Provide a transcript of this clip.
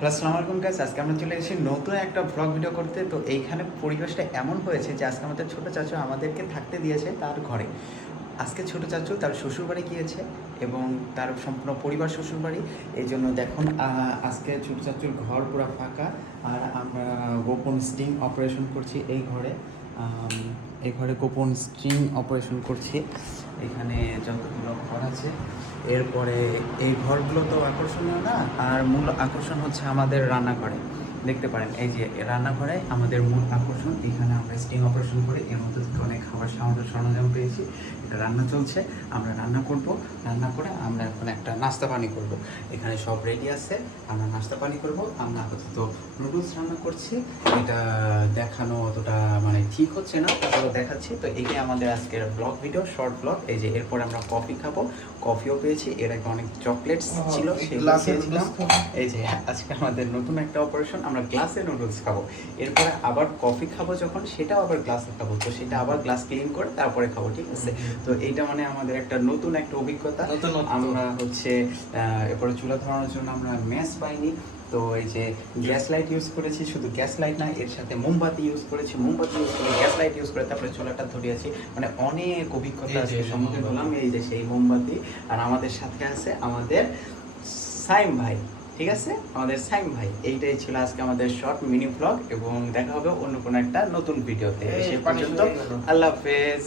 Hello, আসসালামু আলাইকুম guys. আজকে আমরা চলে এসেছি নতুন একটা ভ্লগ ভিডিও করতে। তো এইখানে পরিবেশটা এমন হয়েছে যে আজকে আমাদের ছোটো চাচু আমাদেরকে থাকতে দিয়েছে তার ঘরে। আজকে ছোটো চাচু তার শ্বশুরবাড়ি গিয়েছে এবং তার সম্পূর্ণ পরিবার শ্বশুরবাড়ি। এই জন্য দেখুন আজকে ছোটো চাচুর ঘর পুরো ফাঁকা। আর আমরা গোপন স্টিং অপারেশন করছি এই ঘরে। এই ঘরে গোপন স্টিং অপারেশন করছি। এখানে যতগুলো ঘর আছে, এরপরে এই ঘরগুলো তো আকর্ষণীয় না, আর মূল আকর্ষণ হচ্ছে আমাদের রান্নাঘরে। দেখতে পারেন এই যে রান্নাঘরে আমাদের মূল আকর্ষণ। এখানে আমরা স্টিং অপারেশন করি, এর মধ্যে থেকে অনেক খাবার সরঞ্জাম পেয়েছি। এটা রান্না চলছে, আমরা রান্না করব। রান্না করে আমরা এখন একটা নাস্তা পানি করব। এখানে সব রেডি আছে, আমরা নাস্তা পানি করব। আমরা আপাতত নুডলস রান্না করছি। এটা দেখানো অতটা মানে ঠিক হচ্ছে না, তারপরে দেখাচ্ছি। তো এইটাই আমাদের আজকের ব্লগ ভিডিও, শর্ট ব্লগ। এই যে এরপরে আমরা কফি খাবো, কফিও পেয়েছি। এর আগে অনেক চকলেটস ছিল, সেগুলো খেয়েছিলাম। এই যে আজকে আমাদের নতুন একটা অপারেশন, আমরা গ্লাসে নুডলস খাবো। এরপরে আবার কফি খাবো, যখন সেটাও আবার গ্লাসে খাবো। তো সেটা আবার গ্লাস ক্লিন করে তারপরে খাবো, ঠিক আছে? তো এইটা মানে আমাদের একটা নতুন একটা অভিজ্ঞতা। আমরা হচ্ছে এরপরে চুলা ধরানোর জন্য আমরা ম্যাচ পাইনি। তো এই যে গ্যাস লাইট ইউজ করেছি, শুধু গ্যাস লাইট না, এর সাথে মোমবাতি ইউজ করেছি, মোমবাতি ইউজ করে গ্যাস লাইট ইউজ করে তারপরে চুলাটা ধরিয়েছি। মানে অনেক অভিজ্ঞতা সম্মুখীন হলাম। এই যে সেই মোমবাতি। আর আমাদের সাথে আছে আমাদের সাইম ভাই, ঠিক আছে? আমাদের সাইম ভাই। এইটাই ছিল আজকে আমাদের শর্ট মিনি ব্লগ, এবং দেখা হবে অন্য কোনো একটা নতুন ভিডিওতে। সে পর্যন্ত আল্লাহ হাফেজ।